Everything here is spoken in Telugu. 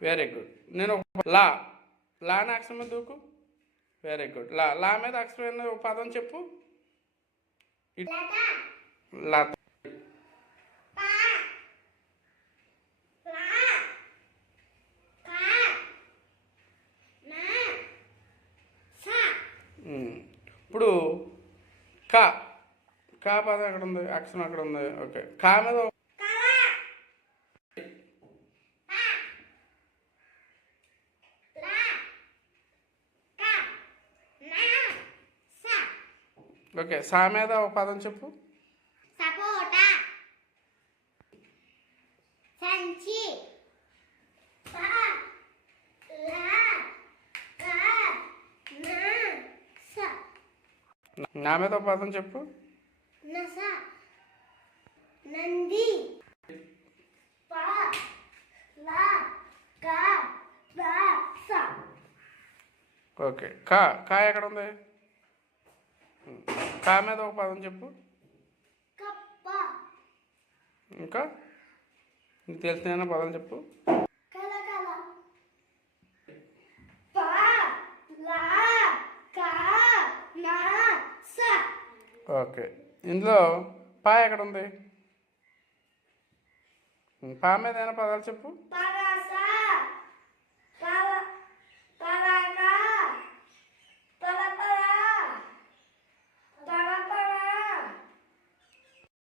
Very good. నేను లా లా అనే అక్షరం మీద దూకు. Very good. లా లా మీద అక్షరం ఒక పదం చెప్పు. లా. ఇప్పుడు కా కా పదం ఎక్కడ ఉంది, అక్షరం అక్కడ ఉంది. ఓకే, కా మీద ఓకే, సా మీద ఒక పదం చెప్పు. సపోటా, సంచి, నా మీద ఒక పదం చెప్పు. నంది, ఓకే, కా కా ఎక్కడ ఉంది? కా మీద ఒక పదం చెప్పు. ఇంకా నీకు తెలిసిన పదం చెప్పు. ఓకే, ఇందులో పా ఎక్కడ ఉంది? పా మీద ఏమైనా పదాలు చెప్పు.